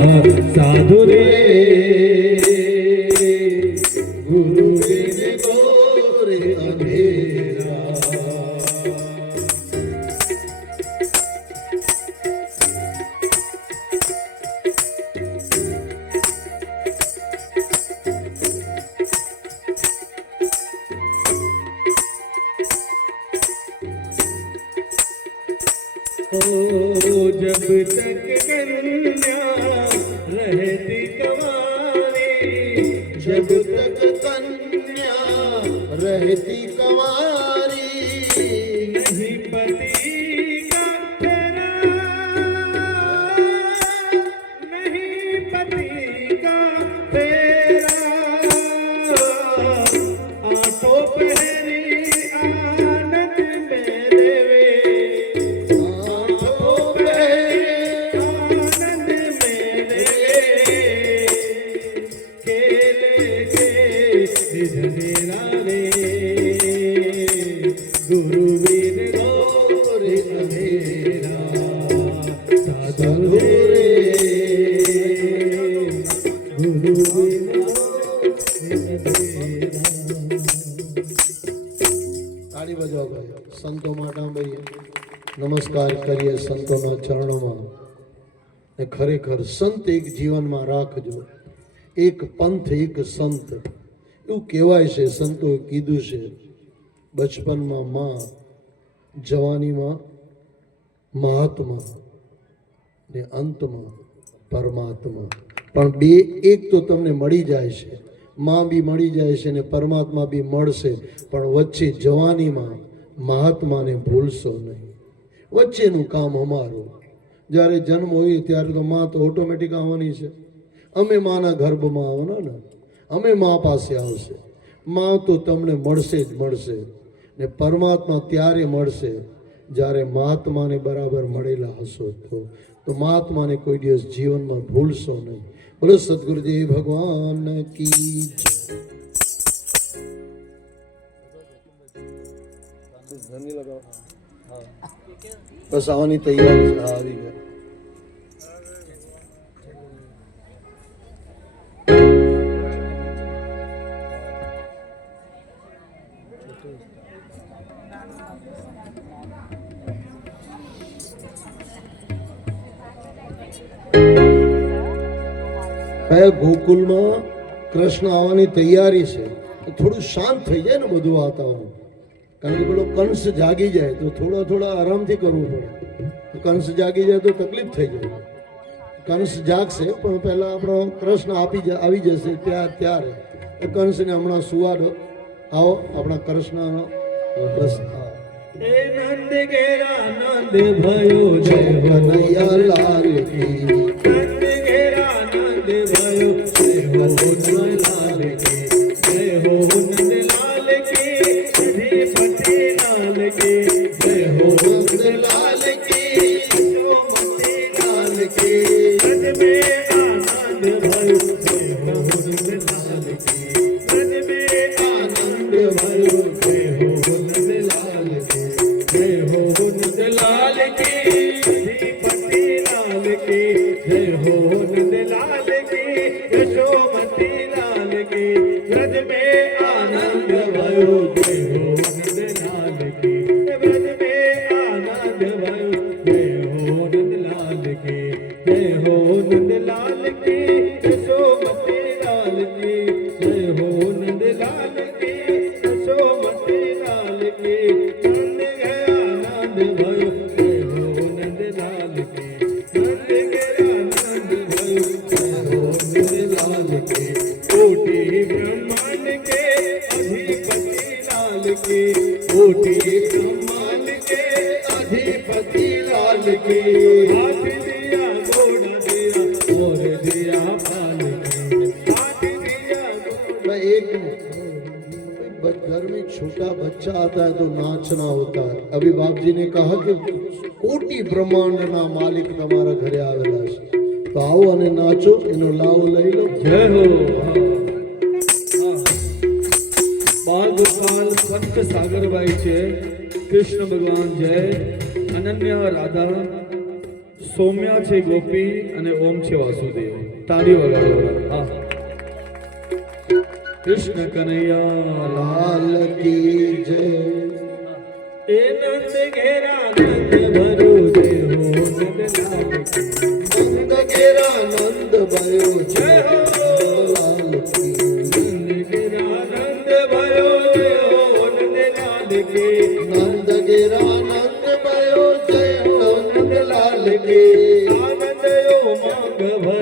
साधु रे गुरु बिन घोर अंधेरा। जब तक कन्या रहती कंवारी, जब तक कन्या रहती कंवारी, नहीं पति का फेरा, नहीं पति का फेरा, आठों पहरी आनंद में देवे, गुरु बिन घोर अंधेरा। साधु रे गुरु बिन घोर अंधेरा। ताड़ी बजाओ भाई, संतो माटा भाई नमस्कार करिए संतों चरणों में। खरेखर संत एक जीवन में राखजो, एक पंथ एक संत એવું કહેવાય છે। સંતોએ કીધું છે બચપનમાં માં, જવાનીમાં મહાત્મા ને અંતમાં પરમાત્મા। પણ બે એક તો તમને મળી જાય છે, માં બી મળી જાય છે ને પરમાત્મા બી મળશે, પણ વચ્ચે જવાનીમાં મહાત્માને ભૂલશો નહીં। વચ્ચેનું કામ અમારું। જ્યારે જન્મ હોય ત્યારે તો માં તો ઓટોમેટિક આવવાની છે, અમે માના ગર્ભમાં આવવાના ને, અમે મા પાસે આવશે। માં તો તમને મળશે જ મળશે ને પરમાત્મા ત્યારે મળશે જ્યારે મહાત્માને બરાબર મળેલા હશો તો મહાત્માને કોઈ દિવસ જીવનમાં ભૂલશો નહીં। બોલો સદગુરુદેવ ભગવાન કી બસ આવવાની તૈયારી છે। આવી ગયા। ગોકુલમાં કૃષ્ણ આવવાની તૈયારી છે, થોડું શાંત થઈ જાય ને બધું વાતાવરણ, કારણ કે પેલો કંસ જાગી જાય તો થોડા આરામથી કરવું પડે। કંસ જાગી જાય તો તકલીફ થઈ જાય। કંસ જાગશે પણ પહેલા આપણો કૃષ્ણ આવી જશે ત્યારે કંસને હમણાં સુવાડો। આવો આપણા કૃષ્ણનો બસ। એ નંદ ઘેરા નંદ भयो જય કનૈયા લાલ કી, નંદ ઘેરા नंद भयो जय हो नंद लाल के, जय हो नंद लाल के, अधिपति लाल के, जय हो नंद लाल के, यशोमती लाल के। ब्रज में आनंद भयो जय हो नंद लाल के, ब्रज में आनंद भयो जय हो नंद लाल के, जय हो नंद लाल के, अधिपति लाल के, जय हो नंद लाल के, यशोमती लाल के। ब्रज में आनंद भयो जय हो नंद लाल के, ब्रज में आनंद भयो जय हो नंद लाल के, जय हो नंद लाल के, यशोमती लाल के, जय हो नंद लाल के, यशोमती लाल के। नंद गया नंद भयो जय हो नंद लाल के, नंद गया नंद भयो जय हो नंद लाल के। कोटि ब्रह्मांड के अधिपति लाल के, कोटि ब्रह्मांड के अधिपति लाल के। हाथ दिया घोड़ा दिया और दिया पाल के, हाथ दिया घोड़ा। एक घर में छोटा बच्चा आता है तो नाचना होता है। अभी बाप जी ने कहा कि कोटि ब्रह्मांड ना मालिक तमारा घरे आवेला है, तो आओ અને નાચો, એનો લાવો લઈ લો। जय हो। बाल गोपाल संत सागर भाई છે, कृष्ण भगवान जय, अनन्या राधा સૌમ્યા છે ગોપી અને ઓમ છે વાસુદેવ. તાળી વગાડો બરાબર. હા. કૃષ્ણ કનૈયા લાલ કી જય. એ નંદ ઘેરા નંદ ભરો જય હો નંદલાલ કી. નંદ ઘેરા નંદ ભયો જય હો લાલ કી. નંદ ઘેરા નંદ ભયો જય હો નંદલાલ કી. નંદ ઘેરા નંદ ભયો જય હો નંદ લાલ કી. આનંદ યો માંગ ભરો